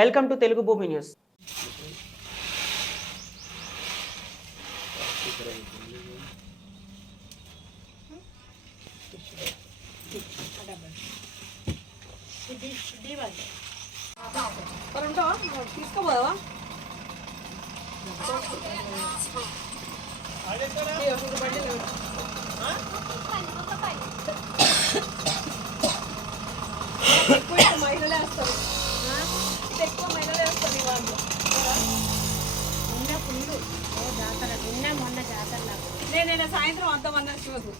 Welcome to Telugu భూమి news. తీసుకోబోదావా మహిళలే వస్తారు. ఎక్కువ మహిళలే వస్తుంది వాళ్ళు. నిన్న ఫుల్ ఓ జాతర. నిన్న మొన్న జాతర నాకు. నేను నేను సాయంత్రం అంతమంది చూసు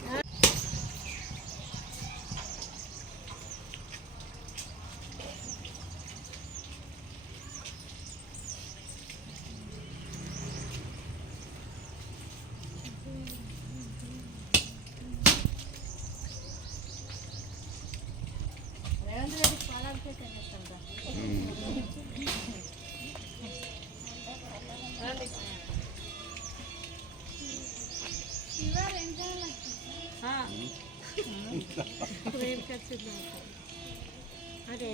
అదే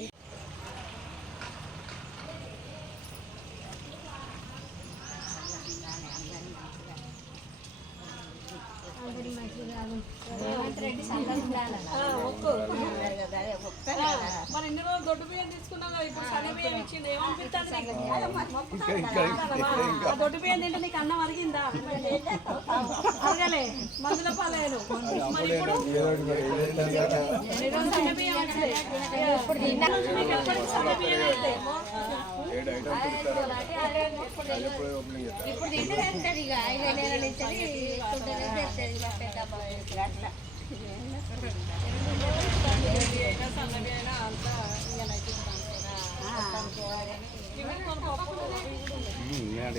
అందరి ఇన్ని రోజులు దొడ్డు బియ్యం తీసుకున్నాం కదా ఇప్పుడు సన్న బియ్యం ఇచ్చింది ఏమనిపిస్తుంది దొడ్డు బియ్యం తింటే నీకు అన్నం అరిగిందా అరగలే మందుల పాలేరు మరి ఇప్పుడు సన్న బియ్యం వచ్చింది. ఇప్పుడు మీకు సన్న బియ్యం అయితే ఇప్పుడు తింటే ఇక ఐదు నెలలు ఇస్తుంది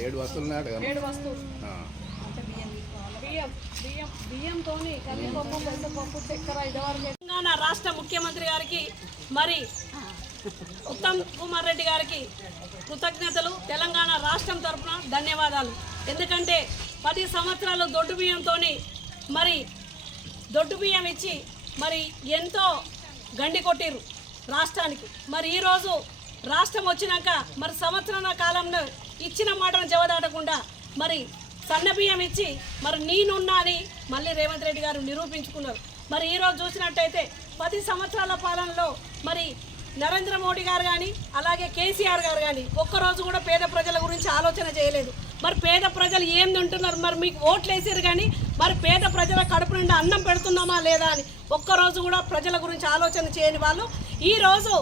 ఏడు వస్తువులు ఏడు వస్తువులు. తెలంగాణ రాష్ట్ర ముఖ్యమంత్రి గారికి మరి ఉత్తమ్ కుమార్ రెడ్డి గారికి కృతజ్ఞతలు. తెలంగాణ రాష్ట్రం తరఫున ధన్యవాదాలు. ఎందుకంటే పది సంవత్సరాలు దొడ్డు బియ్యంతో మరి దొడ్డు బియ్యం ఇచ్చి మరి ఎంతో గండి కొట్టిరు రాష్ట్రానికి. మరి ఈరోజు రాష్ట్రం వచ్చినాక మరి సంవత్సరాల కాలంలో ఇచ్చిన మాటను జవదాటకుండా మరి సన్న బియ్యం ఇచ్చి మరి నేనున్నా అని మళ్ళీ రేవంత్ రెడ్డి గారు నిరూపించుకున్నారు. మరి ఈరోజు చూసినట్టయితే పది సంవత్సరాల పాలనలో మరి నరేంద్ర మోడీ గారు కానీ అలాగే కేసీఆర్ గారు కానీ ఒక్కరోజు కూడా పేద ప్రజల గురించి ఆలోచన చేయలేదు. మరి పేద ప్రజలు ఏం తింటున్నారు? మరి మీకు ఓట్లు వేసారు కానీ మరి పేద ప్రజల కడుపు నుండి అన్నం పెడుతున్నామా లేదా అని ఒక్కరోజు కూడా ప్రజల గురించి ఆలోచన చేయని వాళ్ళు. ఈరోజు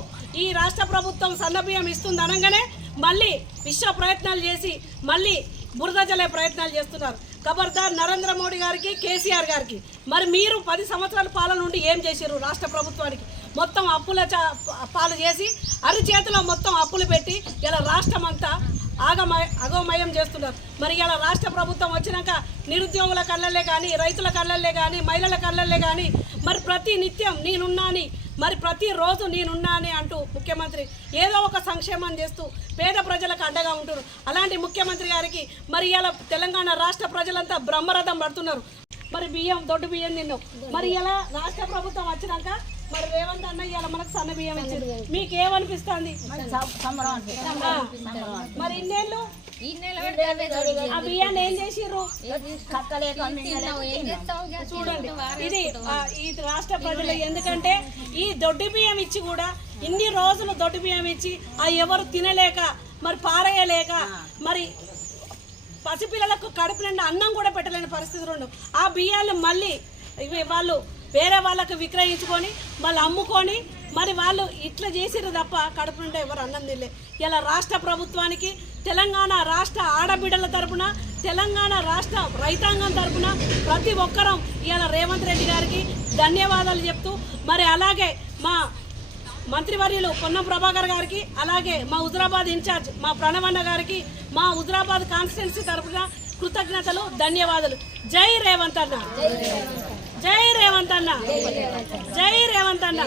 ఈ రాష్ట్ర ప్రభుత్వం సన్నబియ్యం ఇస్తుంది అనగానే మళ్ళీ విశ్వ ప్రయత్నాలు చేసి మళ్ళీ బురద జల్లే ప్రయత్నాలు చేస్తున్నారు. ఖబర్దార్ నరేంద్ర మోడీ గారికి కేసీఆర్ గారికి. మరి మీరు పది సంవత్సరాల పాలన నుండి ఏం చేశారు రాష్ట్ర ప్రభుత్వానికి? మొత్తం అప్పుల చా- పాలు చేసి అరిచేతిలో మొత్తం అప్పులు పెట్టి ఇలా రాష్ట్రం అంతా ఆగమయ అగోమయం చేస్తున్నారు. మరి ఇలా రాష్ట్ర ప్రభుత్వం వచ్చినాక నిరుద్యోగుల కళ్ళల్లే కానీ రైతుల కళ్ళల్లే కానీ మహిళల కళ్ళల్లే కానీ మరి ప్రతి నిత్యం నేనున్నాని మరి ప్రతిరోజు నేనున్నాని అంటూ ముఖ్యమంత్రి ఏదో ఒక సంక్షేమం చేస్తూ పేద ప్రజలకు అండగా ఉంటున్నారు. అలాంటి ముఖ్యమంత్రి గారికి మరి ఇలా తెలంగాణ రాష్ట్ర ప్రజలంతా బ్రహ్మరథం పడుతున్నారు. మరి బియ్యం దొడ్డు బియ్యం తిన్నాం. మరి ఇలా రాష్ట్ర ప్రభుత్వం అన్న ఇవాళ మనకు సన్న బియ్యం ఇచ్చింది మీకు ఏమనిపిస్తుంది మరి ఇన్నేళ్ళు? ఆ బియ్యాన్ని ఏం చేసిర్రు? చూడండి. ఇది ఆ, ఈ రాష్ట్ర ప్రజలు ఎందుకంటే ఈ దొడ్డి బియ్యం ఇచ్చి కూడా ఇన్ని రోజులు దొడ్డి బియ్యం ఇచ్చి ఆ ఎవరు తినలేక మరి పారేయలేక మరి పసిపిల్లలకు కడుపు నిండా అన్నం కూడా పెట్టలేని పరిస్థితులు ఆ బియ్యాలు మళ్ళీ ఇవి వాళ్ళు వేరే వాళ్ళకు విక్రయించుకొని మళ్ళీ అమ్ముకొని మరి వాళ్ళు ఇట్లా చేసిరు తప్ప కడుపు నుండి ఎవరు అన్నం తినలే. ఇలా రాష్ట్ర ప్రభుత్వానికి తెలంగాణ రాష్ట్ర ఆడబిడ్డల తరపున తెలంగాణ రాష్ట్ర రైతాంగం తరపున ప్రతి ఒక్కరం ఇలా రేవంత్ రెడ్డి గారికి ధన్యవాదాలు చెప్తూ మరి అలాగే మా మంత్రివర్యులు పొన్నం ప్రభాకర్ గారికి అలాగే మా హుజరాబాద్ ఇన్ఛార్జ్ మా ప్రణవన్న గారికి మా హుజరాబాద్ కాన్స్టిట్యున్సీ తరఫున కృతజ్ఞతలు ధన్యవాదాలు. జై రేవంత్ అన్న. జై రేవంత్ అన్న. జై రేవంత్ అన్న.